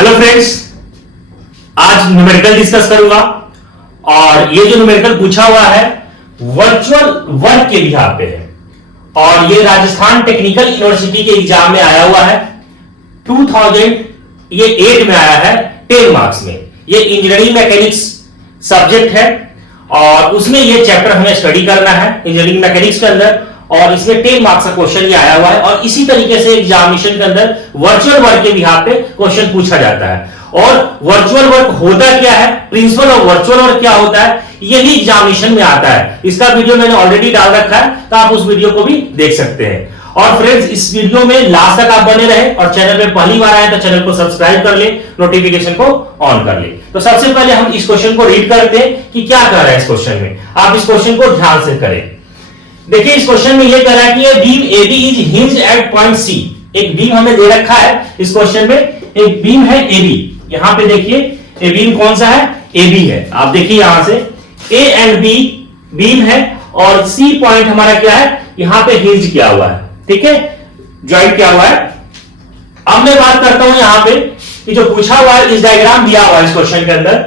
Hello friends, आज numerical discuss करूंगा और ये जो न्यूमेरिकल पूछा हुआ है वर्चुअल वर्क के बिहाफ पे है और ये राजस्थान टेक्निकल यूनिवर्सिटी के एग्जाम में आया हुआ है 2008 में आया है 10 मार्क्स में। ये इंजीनियरिंग मैकेनिक्स सब्जेक्ट है और उसमें ये चैप्टर हमें स्टडी करना है इंजीनियरिंग मैकेनिक्स के अंदर और इसमें 10 मार्क्स का क्वेश्चन ये आया हुआ है और इसी तरीके से एग्जामिनेशन के अंदर वर्चुअल वर्क के बिहाफ पे क्वेश्चन पूछा जाता है। और वर्चुअल वर्क होता क्या है, प्रिंसिपल ऑफ वर्चुअल वर्क क्या होता है, यही एग्जामिनेशन में आता है। इसका वीडियो मैंने ऑलरेडी डाल रखा है तो आप उस वीडियो को भी देख सकते हैं। और फ्रेंड्स, इस वीडियो में लास्ट तक आप बने रहे और चैनल पे पहली बार आए तो चैनल को सब्सक्राइब कर ले, नोटिफिकेशन को ऑन कर ले। तो सबसे पहले हम इस क्वेश्चन को रीड करते हैं कि क्या कर रहा है इस क्वेश्चन में। आप इस क्वेश्चन को ध्यान से करें। देखिए, इस क्वेश्चन में यह कह रहा है कि beam AB is hinged at point C। एक बीम हमें दे रखा है इस क्वेश्चन में, एक बीम है AB। यहां पे देखिए ये बीम कौन सा है, AB है। आप देखिए यहां से A एंड B बीम है और C पॉइंट हमारा क्या है, यहां पे हिंज किया हुआ है, ठीक है, ज्वाइंट किया हुआ है। अब मैं बात करता हूं यहां पे कि जो पूछा हुआ है, इस डायग्राम दिया हुआ है इस क्वेश्चन के अंदर,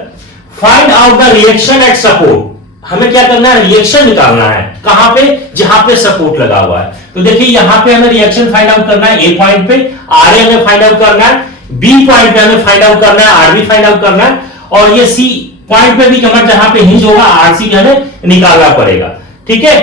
find out the reaction at support. हमें क्या करना है, रिएक्शन निकालना है। कहां पे, जहां पे सपोर्ट लगा हुआ है। तो देखिए यहां पे हमें रिएक्शन फाइंड आउट करना है ए पॉइंट पे, आर हमें फाइंड आउट करना है, बी पॉइंट पे हमें फाइंड आउट करना है, आर बी फाइंड आउट करना है और ये सी पॉइंट पे भी हमें जहां पे हिंज होगा आर सी हमें निकालना पड़ेगा, ठीक है,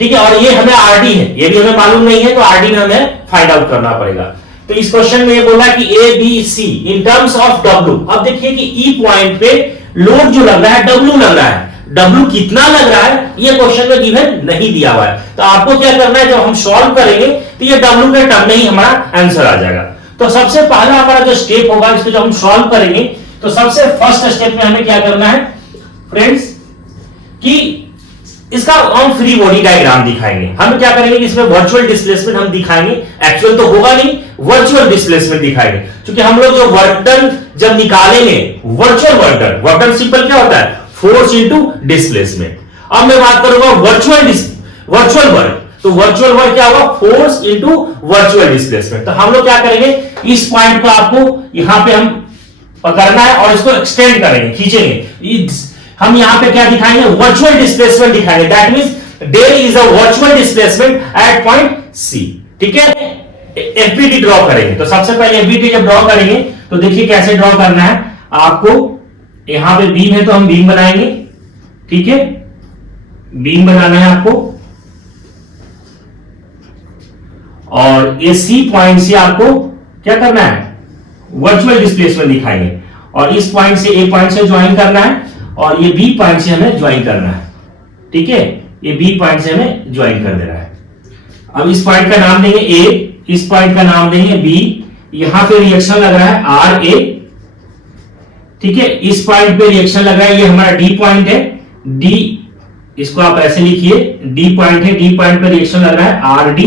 ठीक है। और ये हमें आर डी है, ये भी हमें मालूम नहीं है तो आर डी में हमें फाइंड आउट करना पड़ेगा। तो इस क्वेश्चन में ये बोला कि A B C in terms of W. अब देखिए कि ई पॉइंट पे लोड जो लग रहा है डब्ल्यू लग रहा है, W कितना लग रहा है ये क्वेश्चन में गिवन नहीं दिया हुआ है। तो आपको क्या करना है, जब हम सॉल्व करेंगे तो ये W के टर्म में ही हमारा आंसर आ जाएगा। तो सबसे पहला हमारा जो स्टेप होगा, इसको जब हम सॉल्व करेंगे तो सबसे फर्स्ट स्टेप में हमें क्या करना है फ्रेंड्स, कि इसका हम फ्री बॉडी डायग्राम दिखाएंगे। हम क्या करेंगे कि इसमें वर्चुअल डिस्प्लेसमेंट हम दिखाएंगे, एक्चुअल तो होगा नहीं, वर्चुअल डिस्प्लेसमेंट दिखाएंगे। क्योंकि हम लोग जो वर्क डन जब निकालेंगे, वर्चुअल वर्क डन सिंपल क्या होता है, फोर्स इनटू डिस्प्लेसमेंट। अब मैं बात करूंगा वर्चुअल वर्क। तो वर्चुअल वर्क क्या होगा, फोर्स इनटू वर्चुअल डिस्प्लेसमेंट। तो हम लोग क्या करेंगे, इस पॉइंट को आपको यहां पे हम पकड़ना है और इसको एक्सटेंड करेंगे, खींचेंगे। हम यहां पे क्या दिखाएंगे, वर्चुअल डिस्प्लेसमेंट दिखाएंगे। That means there is a virtual displacement at point C, ठीक है। एफबीडी ड्रॉ करेंगे। तो सबसे पहले एफबीडी जब ड्रॉ करेंगे तो देखिए कैसे ड्रॉ करना है आपको। यहां पे बीम है तो हम बीम बनाएंगे, ठीक है, बीम बनाना है आपको। और ये सी पॉइंट से आपको क्या करना है, वर्चुअल डिस्प्लेसमेंट दिखाएंगे और इस पॉइंट से ए पॉइंट से ज्वाइन करना है और ये बी पॉइंट से हमें ज्वाइन करना है, ठीक है, ये बी पॉइंट से हमें ज्वाइन कर देना है। अब इस पॉइंट का नाम देंगे ए, इस पॉइंट का नाम देंगे बी। यहां पे रिएक्शन लग रहा है आर ए, ठीक है, इस पॉइंट पे रिएक्शन लग रहा है, ये हमारा डी पॉइंट है, डी, इसको आप ऐसे लिखिए, डी पॉइंट है, डी पॉइंट पे रिएक्शन लग रहा है आर डी,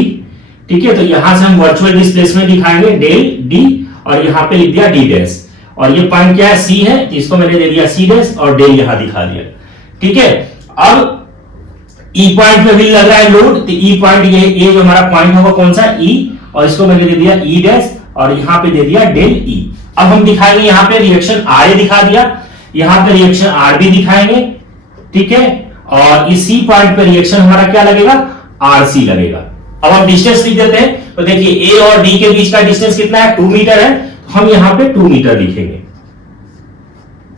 ठीक है। तो यहां से हम वर्चुअल डिस्प्लेसमेंट दिखाएंगे डेल डी और यहां पे लिख दिया डी डैश और ये पॉइंट क्या है, सी है, इसको मैंने दे दिया सी डैश और डेल यहां दिखा दिया, ठीक है। अब ई पॉइंट पे भी लग रहा है लोड, तो ई पॉइंट ये जो हमारा पॉइंट होगा कौन सा, ई, और इसको मैंने दे दिया ई डैश और यहां पे दे दिया डेल ई। अब हम दिखाएंगे यहां पे रिएक्शन आर ए दिखा दिया, यहां पे रिएक्शन आर बी दिखाएंगे, ठीक है, और इस सी पॉइंट पे रिएक्शन हमारा क्या लगेगा, आर सी लगेगा। अब हम डिस्टेंस लिख देते हैं। तो देखिए ए और डी के बीच का डिस्टेंस कितना है, 2 मीटर है, तो हम यहां पे 2 मीटर लिखेंगे,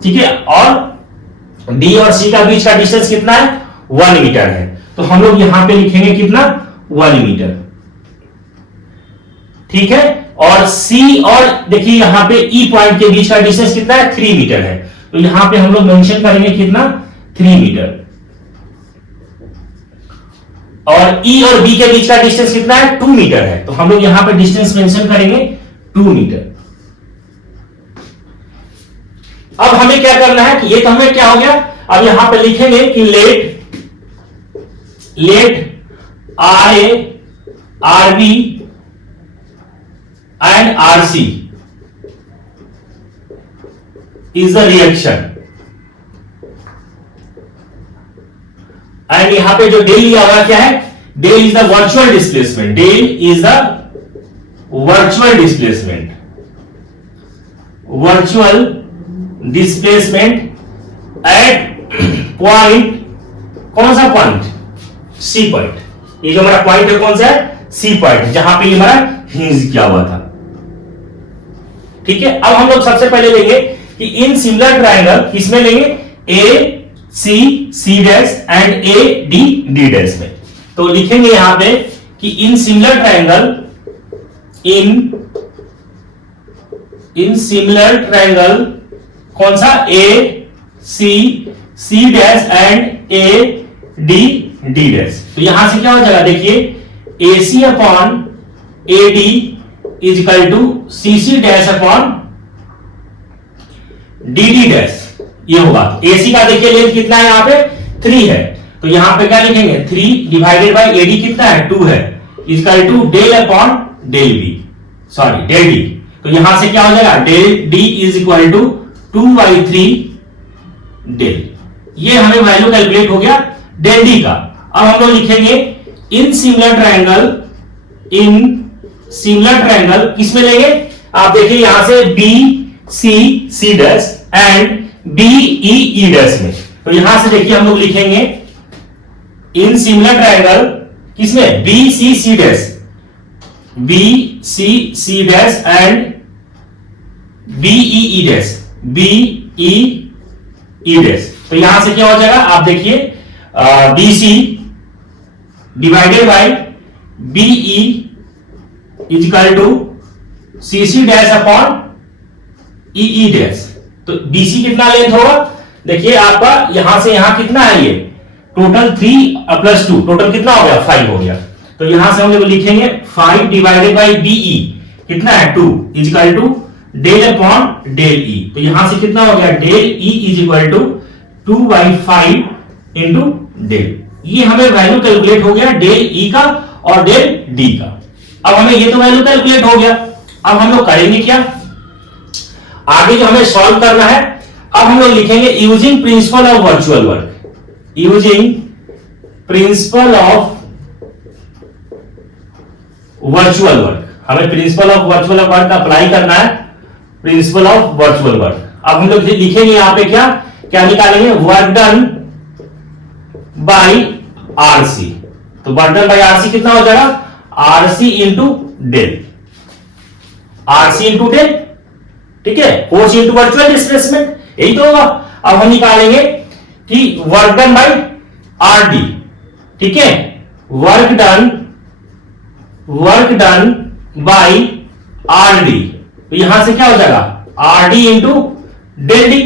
ठीक है। और डी और सी का बीच का डिस्टेंस कितना है, 1 मीटर है, तो हम लोग यहां पे लिखेंगे कितना, 1 मीटर, ठीक है। और C और देखिए यहां पे E पॉइंट के बीच का डिस्टेंस कितना है, 3 मीटर है, तो यहां पे हम लोग मेंशन करेंगे कितना, 3 मीटर। और E और B के बीच का डिस्टेंस कितना है, 2 मीटर है, तो हम लोग यहां पे डिस्टेंस मेंशन करेंगे 2 मीटर। अब हमें क्या करना है कि ये तो हमें क्या हो गया, अब यहां पे लिखेंगे कि let R A R B and RC is the reaction and यहां पे जो डेल लिया हुआ क्या है, del is the virtual displacement, del is the virtual displacement, virtual displacement at point, कौन सा पॉइंट, सी पॉइंट। ये जो हमारा पॉइंट है कौन सा है, सी पॉइंट, जहां पे हमारा हिंज किया हुआ था। ठीक है, अब हम लोग सबसे पहले लेंगे कि इन सिमिलर ट्रायंगल किसमें लेंगे, A C C dash and A D D dash में। तो लिखेंगे यहां पे कि in similar triangle, in similar triangle कौन सा, A C C dash and A D D dash. तो यहां से क्या हो जाएगा, देखिए A C upon A D is equal to C C dash upon D D dash, ये होगा। एसी का देखिए लेंथ कितना है, यहां पे 3 है, तो यहां पे क्या लिखेंगे, 3 डिवाइडेड बाई एडी कितना है, 2 है, equal to del upon del B, sorry del D. तो यहां से क्या हो जाएगा, del D is equal to 2/3 del. ये हमें वैल्यू कैलकुलेट हो गया डेल डी का। अब हम लोग लिखेंगे इन सिमिलर ट्रायंगल किसमें लेंगे, आप देखिए यहां से B C C dash and B E E dash में। तो यहां से देखिए हम लोग लिखेंगे इन सिमिलर ट्रायंगल किसमें, B C C dash, B C C dash and B E E dash, B E E dash. तो यहां से क्या हो जाएगा, आप देखिए B C divided by B E is equal to C C dash upon E E dash. तो BC कितना लेंथ होगा, देखिए आपका यहां से यहां कितना है, ये टोटल 3 प्लस 2 टोटल कितना हो गया, 5 हो गया। तो यहां से हम लोग लिखेंगे 5 डिवाइडेड बाई बीई कितना है, 2 is equal to del upon del E. तो यहां से कितना हो गया, del E is equal to 2/5 into del. ये हमें वैल्यू कैलकुलेट हो गया डेल ई का और डेल डी का। अब हमें ये तो वैल्यू कैलकुलेट हो गया, अब हम लोग करेंगे क्या, आगे जो हमें सॉल्व करना है, अब हम लोग लिखेंगे using principle of virtual work, using principle of virtual work. हमें principle of virtual work apply करना है, प्रिंसिपल ऑफ वर्चुअल वर्क। अब हम लोग लिखेंगे यहां पे क्या क्या निकालेंगे, वर्क डन बाई आरसी। तो वर्क डन बाई आरसी कितना हो जाएगा, RC into del, RC into del, ठीक है, फोर्स इंटू वर्चुअल डिस्प्लेसमेंट, यही तो होगा। अब हम निकालेंगे कि work done by R D, ठीक है, work done by R D. तो यहां से क्या हो जाएगा, R D into del D,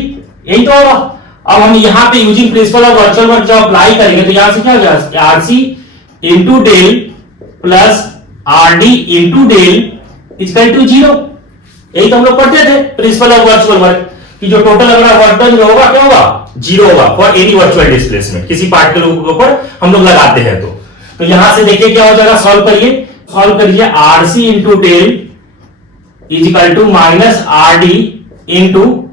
यही तो होगा। अब हम यहां पे using principle of virtual work जब अप्लाई करेंगे तो यहां से क्या हो जाएगा, RC into del plus R D into del equal to 0। यही तो हम लोग पढ़ते थे प्रिंसिपल ऑफ वर्चुअल वर्क कि जो टोटल हमारा वर्क डन होगा क्या होगा, 0 होगा फॉर एनी वर्चुअल डिस्प्लेसमेंट, किसी पार्ट के ऊपर हम लोग लगाते हैं। तो यहां से देखिए क्या हो जाएगा, सॉल्व करिए RC into del is equal to minus R D into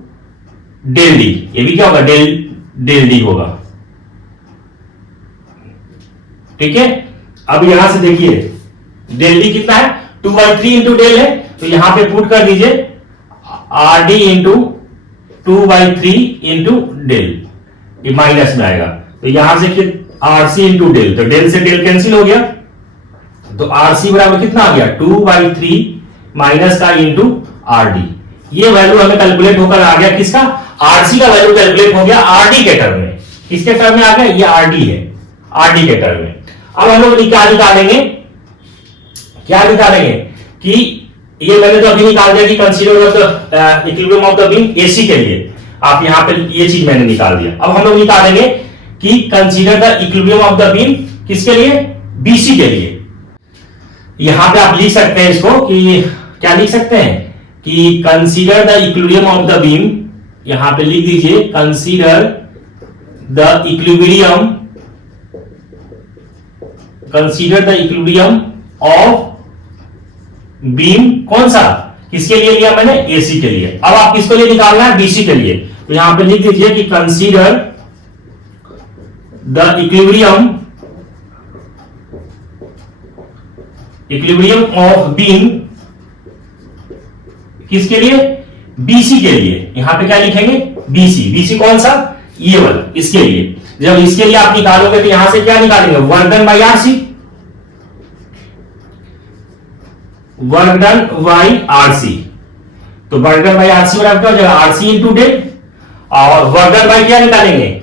del D, ये भी क्या होगा, डेल डी होगा, ठीक है। अब यहां से देखिए डेल डी कितना है, 2/3 इंटू डेल है, तो यहां पे पुट कर दीजिए R D into 2/3 into del, ये माइनस में आएगा। तो यहां से आरसी इंटू डेल, तो डेल से डेल कैंसिल हो गया, तो आरसी बराबर कितना आ गया, 2/3 माइनस का इंटू आर डी। ये वैल्यू हमें कैलकुलेट होकर आ गया, किसका, आरसी का वैल्यू कैलकुलेट हो गया आरडी के टर्म में। किसके टर्म में आ गया, ये आरडी है, आरडी के टर्म में। अब हम लोग क्या निकालेंगे कि ये मैंने तो अभी निकाल दिया कि consider the equilibrium of the beam AC के लिए, आप यहां पे ये चीज मैंने निकाल दिया। अब हम लोग निकालेंगे कि consider the equilibrium of the beam किसके लिए, बीसी के लिए। यहां पे आप लिख सकते हैं इसको कि क्या लिख सकते हैं कि consider the equilibrium of the beam, यहां पे लिख दीजिए consider the equilibrium of beam, कौन सा, किसके लिए लिया मैंने, एसी के लिए। अब आप किसके लिए निकालना है, बीसी के लिए। तो यहां पे लिख दीजिए कि consider the equilibrium of beam किसके लिए, बीसी के लिए यहां पे क्या लिखेंगे, बीसी। बीसी कौन सा, ये वाला, इसके लिए। जब इसके लिए आप निकालोगे तो यहां से क्या निकालेंगे, work done by RC, work done by RC. तो वर्क डन बाई आरसी बराबर क्या हो जाएगा, आरसी इंटू डेल, और वर्क डन बाई क्या निकालेंगे,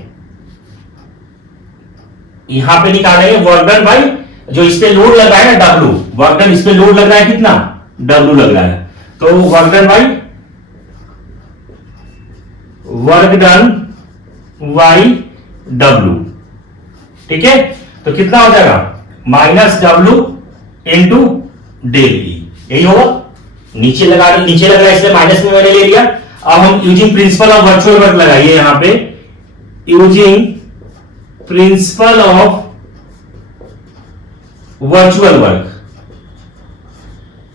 यहां पे निकालेंगे वर्क डन बाई जो इस पे लोड लग रहा है ना, डब्ल्यू। वर्क डन इस पे लोड लग रहा है कितना, डब्ल्यू लग रहा है, तो work done by work done by W. ठीक है, तो कितना हो जाएगा, minus W into del E, यही होगा। नीचे लग रहा है इसलिए माइनस में मैंने ले लिया। अब हम using principle of virtual work लगाइए यहां पे, using principle of virtual work,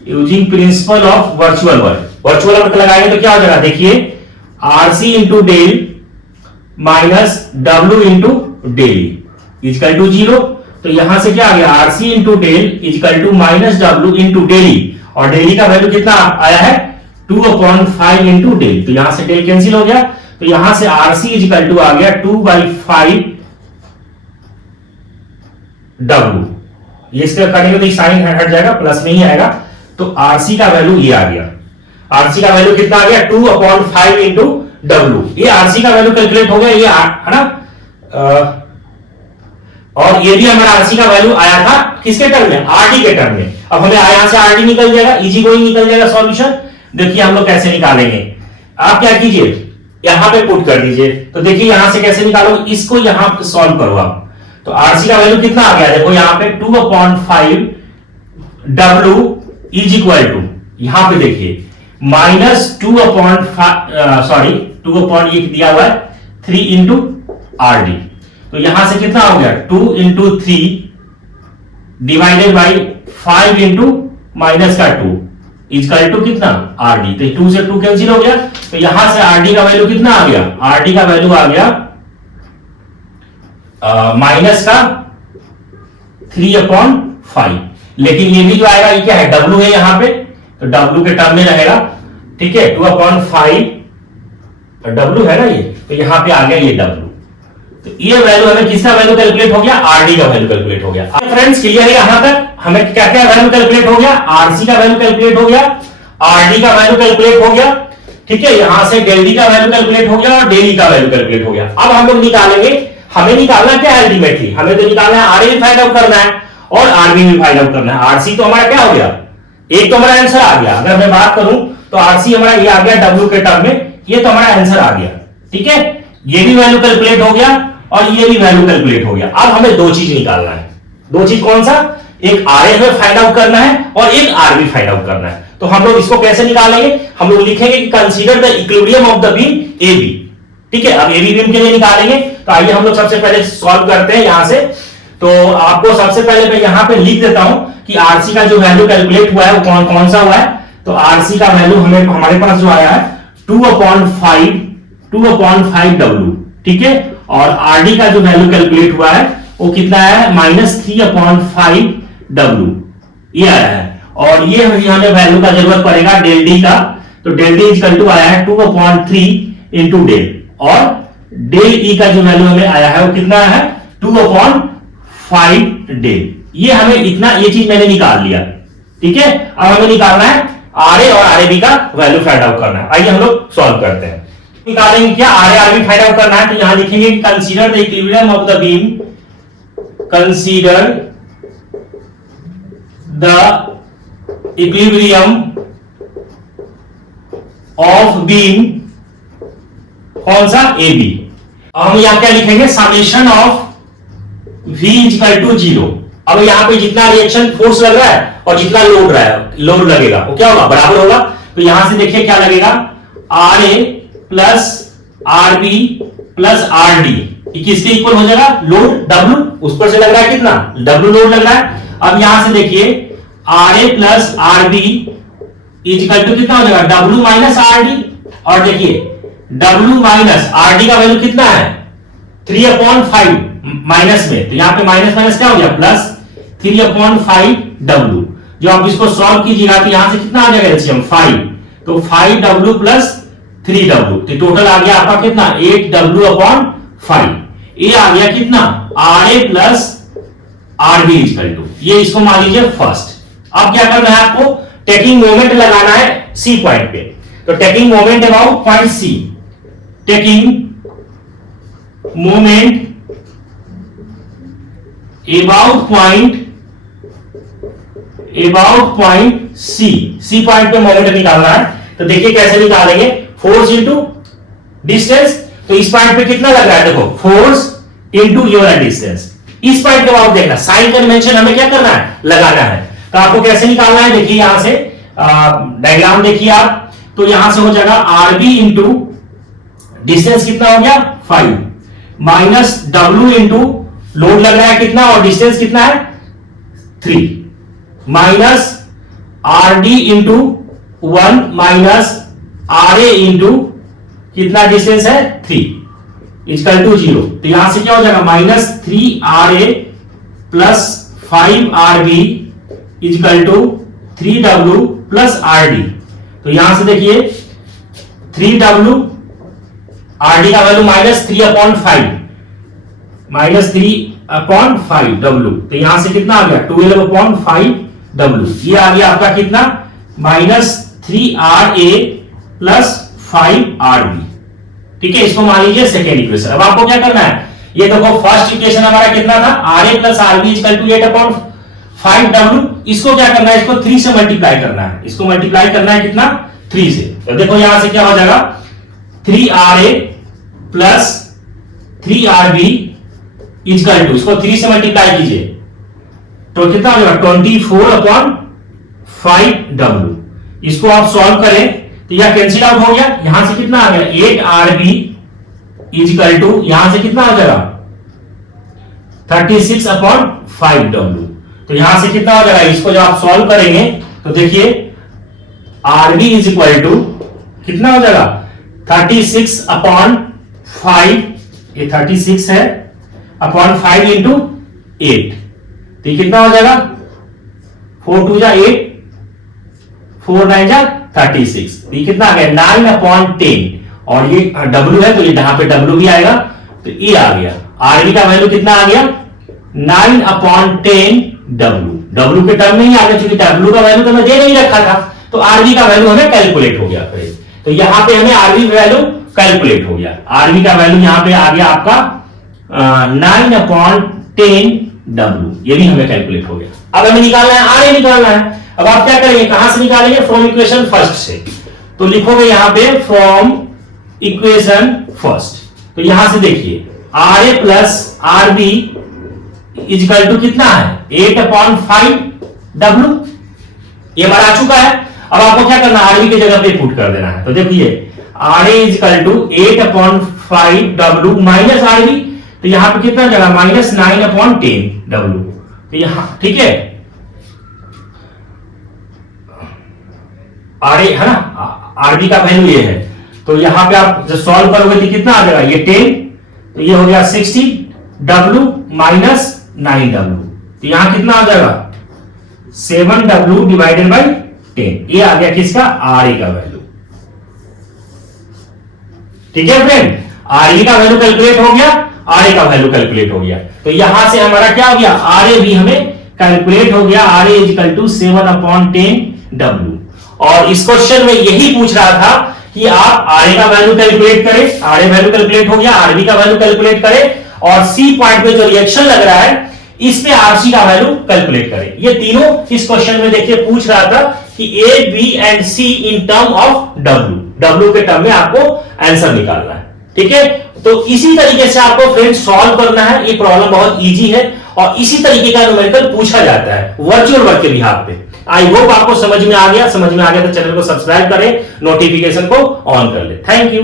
using principle of virtual work. Virtual work लगाएंगे तो क्या हो जाएगा, देखिए RC into del minus W into del is equal to 0। तो यहां से क्या आ गया, RC into del is equal to minus W into del E, और डेली का वैल्यू कितना आया है, 2/5 इंटू डेल। तो यहां से डेल कैंसिल हो गया, तो यहां से आरसी इजकल टू आ गया 2/5 डब्ल्यू। ये इसके करेंगे तो साइन हट जाएगा, प्लस में ही आएगा। तो आरसी का वैल्यू ये आ गया, आरसी का वैल्यू कितना आ गया, 2/5 इंटू डब्ल्यू। ये आरसी का वैल्यू कैलकुलेट हो गया, ये है ना। और ये भी हमारा आरसी का वैल्यू आया था किसके टर्म में, आरडी के टर्म में। अब हमें यहां से आरडी निकल जाएगा, इजी गोइंग निकल जाएगा सॉल्यूशन। देखिए हम लोग कैसे निकालेंगे, आप क्या कीजिए, यहां पे पुट कर दीजिए। तो देखिए यहां से कैसे निकालो, इसको यहां पे सॉल्व करो आप। तो आरसी का वैल्यू कितना आ गया, देखो यहां पे 2/5 डब्ल्यू इज इक्वल टू, यहां पे देखिए माइनस 2/5 ये दिया हुआ है 3 इंटू आर डी। तो यहां से कितना हो गया, 2 into 3 divided by 5 into minus का 2 इजकल टू कितना, आर डी। तो 2 से 2 कैंसिल हो गया, तो यहां से आर डी का वैल्यू कितना आ गया, आर डी का वैल्यू आ गया माइनस का 3/5। लेकिन ये भी जो आएगा ये क्या है, डब्ल्यू है यहां पे, तो डब्ल्यू के टर्म में रहेगा। ठीक है, 2/5 डब्ल्यू है ना ये, तो यहां पे आ गया ये डब्ल्यू। तो ये वैल्यू हमें किसका वैल्यू कैलकुलेट हो गया, आरडी का वैल्यू कैलकुलेट हो गया। फ्रेंड्स क्लियर है यहां तक, हमें क्या क्या वैल्यू कैलकुलेट हो गया, आरसी का वैल्यू कैलकुलेट हो गया, आरडी का वैल्यू कैलकुलेट हो गया। ठीक है, यहां से डेल डी का वैल्यू कैलकुलेट हो गया और डेल ई का वैल्यू कैलकुलेट हो गया। अब हम लोग निकालेंगे, हमें निकालना क्या है, अल्टीमेटली हमें तो निकालना है आरए भी फाइंड आउट करना है और आरबी भी फाइंड आउट करना है। आरसी तो हमारा क्या हो गया, एक तो हमारा आंसर आ गया। अगर मैं बात करूं तो आरसी हमारा ये आ गया डब्ल्यू के टर्म में, ये तो हमारा आंसर आ गया। ठीक है, ये भी वैल्यू कैलकुलेट हो गया और ये भी वैल्यू कैलकुलेट हो गया। अब हमें दो चीज निकालना है, दो चीज कौन सा, एक आरए में फाइंड आउट करना है और एक आरबी फाइंड आउट करना है। तो हम लोग इसको कैसे निकालेंगे, हम लोग लिखेंगे कि consider the equilibrium of the beam AB. ठीक है, अब एबी बीम के लिए निकालेंगे, तो आइए हम लोग सबसे पहले सॉल्व करते हैं यहां से। तो आपको सबसे पहले मैं यहां पे लिख देता हूं कि आरसी का जो वैल्यू कैलकुलेट हुआ है वो कौन कौन सा हुआ है। तो आरसी का वैल्यू हमें हमारे पास जो आया है 2/5 डब्ल्यू। ठीक है, और आरडी का जो वैल्यू कैलकुलेट हुआ है वो कितना है, -3/5 डब्ल्यू ये आया है। और ये हमें वैल्यू का जरूरत पड़ेगा डेल डी का, तो डेल डी इक्वल टू आया है 2/3 इंटू डेल, और डेल ई का जो वैल्यू हमें आया है वो कितना है 2/5 डेल। ये हमें इतना, ये चीज मैंने निकाल लिया। ठीक है, अब हमें निकालना है आरए और आरबी का वैल्यू फाइंड आउट करना है। आइए हम लोग सॉल्व करते हैं। निकालेंगे क्या, आरए आरबी फाइंड आउट करना है। तो यहां लिखेंगे consider the equilibrium of the beam, consider the equilibrium of beam, कौन सा, ए बी। अब हम यहां क्या लिखेंगे, summation of V equal to 0। अब यहां पे जितना रिएक्शन फोर्स लग रहा है और जितना लोड लगेगा वो क्या होगा, बराबर होगा। तो यहां से देखिए क्या लगेगा, R A plus R B plus R D, किसके इक्वल हो जाएगा, लोड डब्ल्यू, उस पर से लग रहा है कितना, डब्ल्यू लोड लग रहा है। अब यहां से देखिए R A plus R B equal to कितना हो जाएगा, डब्ल्यू माइनस आर डी। और देखिए डब्ल्यू माइनस आर डी का वैल्यू कितना है 3/5 माइनस में, तो यहां पे माइनस माइनस क्या हो गया, प्लस 3/5 डब्ल्यू। जो आप इसको सॉल्व कीजिएगा तो यहां से कितना आ जाएगा एलसीएम 5, तो 5 डब्ल्यू प्लस 3W, तो टोटल आ गया आपका कितना 8W/5। ये आ गया कितना RA plus RB equal to, ये इसको मान लीजिए फर्स्ट। अब क्या करना है आपको, टेकिंग मोमेंट लगाना है C पॉइंट पे, तो taking moment about point C, taking moment about point C point पे मोमेंट निकालना है। तो देखिए कैसे निकालेंगे, फोर्स इंटू डिस्टेंस। तो इस पॉइंट पे कितना लग रहा है, देखो फोर्स इंटू यूनिट डिस्टेंस। इस पॉइंट पे आप देखना साइन कन्वेंशन हमें क्या करना है, लगाना है। तो आपको कैसे निकालना है, देखिए यहां से डायग्राम देखिए आप, तो यहां से हो जाएगा आरबी इंटू डिस्टेंस कितना हो गया 5 माइनस डब्ल्यू इंटू लोड लग रहा है कितना और डिस्टेंस कितना है 3 minus R D into 1 minus R A into कितना डिस्टेंस है 3 इक्वल टू 0। तो यहां से क्या हो जाएगा minus 3RA plus 5RB equal to 3W plus RD। तो यहां से देखिए 3W RD का वैल्यू -3/5 -3/5W। तो यहां से कितना आ गया 12/5W। ये आ गया आपका कितना -3RA प्लस 5RB। ठीक है, इसको मान लीजिए सेकेंड इक्वेशन। अब आपको क्या करना है, ये देखो फर्स्ट इक्वेशन हमारा कितना था RA plus RB equal to 8/5W। इसको क्या करना है, इसको 3 से मल्टीप्लाई करना है। इसको मल्टीप्लाई करना है कितना 3 से। तो देखो यहां से क्या हो जाएगा 3RA plus 3RB equal to, इसको 3 से मल्टीप्लाई कीजिए तो कितना हो जाएगा 24/5W। इसको आप सॉल्व करें तो यह कैंसिल आउट हो गया। यहां से कितना आ गया 8RB इक्वल टू, यहां से कितना हो जाएगा 36/5W। तो यहां से कितना हो जाएगा, इसको जब आप सॉल्व करेंगे तो देखिए RB इज इक्वल टू कितना हो जाएगा 36/5, ये 36 है अपॉन 5 इंटू 8। तो ये कितना हो जाएगा 4 2 जा 8 4 9 जा 36। ये कितना आ गया 9/10 और ये W है तो ये यहां पे W भी आएगा। तो ये आ गया RB का वैल्यू कितना आ गया 9/10W। W के टर्म में ही आ गया क्योंकि W का वैल्यू तो मैं दे नहीं रखा था, तो RB का वैल्यू हमें कैलकुलेट हो गया। तो यहां पे हमें RB वैल्यू कैलकुलेट हो गया। RB का वैल्यू यहां पे आ गया आपका 9/10W, ये भी हमें कैलकुलेट हो गया। अब हमें निकालना है RA निकालना है। अब आप क्या करेंगे, कहां से निकालेंगे, फ्रॉम इक्वेशन फर्स्ट से। तो लिखोगे यहां पे फ्रॉम इक्वेशन फर्स्ट। तो यहां से देखिए RA plus RB equal to कितना है 8/5W, ये हमारा आ चुका है। अब आपको क्या करना है RB की जगह पे पुट कर देना है। तो देखिए RA equal to 8/5W minus RB, तो यहां पे कितना जगह -9/10W। तो यहां ठीक है RA है ना, RB का वैल्यू ये है। तो यहां पे आप जब सॉल्व करोगे तो कितना आ जाएगा ये 10, तो ये हो गया 60W माइनस 9W। तो यहां कितना आ जाएगा 7W डिवाइडेड बाई 10। ये आ गया किसका RA का वैल्यू। ठीक है फ्रेंड, RB का वैल्यू कैलकुलेट हो गया, RA का वैल्यू कैलकुलेट हो गया। तो यहां से हमारा क्या हो गया RA भी हमें कैलकुलेट हो गया। RA equal to 7/10W। और इस क्वेश्चन में यही पूछ रहा था कि आप RA का वैल्यू कैलकुलेट करें, RA वैल्यू कैलकुलेट हो गया, RB का वैल्यू कैलकुलेट करें और C पॉइंट पे जो रिएक्शन लग रहा है इस पे RC का वैल्यू कैलकुलेट करें। ये तीनों इस क्वेश्चन में देखिए पूछ रहा था कि A, B and C in term of W के टर्म में आपको आंसर निकालना है। ठीक है, तो इसी तरीके से आपको फ्रेंड्स सॉल्व करना है। ये प्रॉब्लम बहुत इजी है और इसी तरीके का न्यूमेरिकल पूछा जाता है वर्चुअल वर्क के बिहाफ पे। आई होप आपको समझ में आ गया। समझ में आ गया तो चैनल को सब्सक्राइब करें, नोटिफिकेशन को ऑन कर ले। Thank you.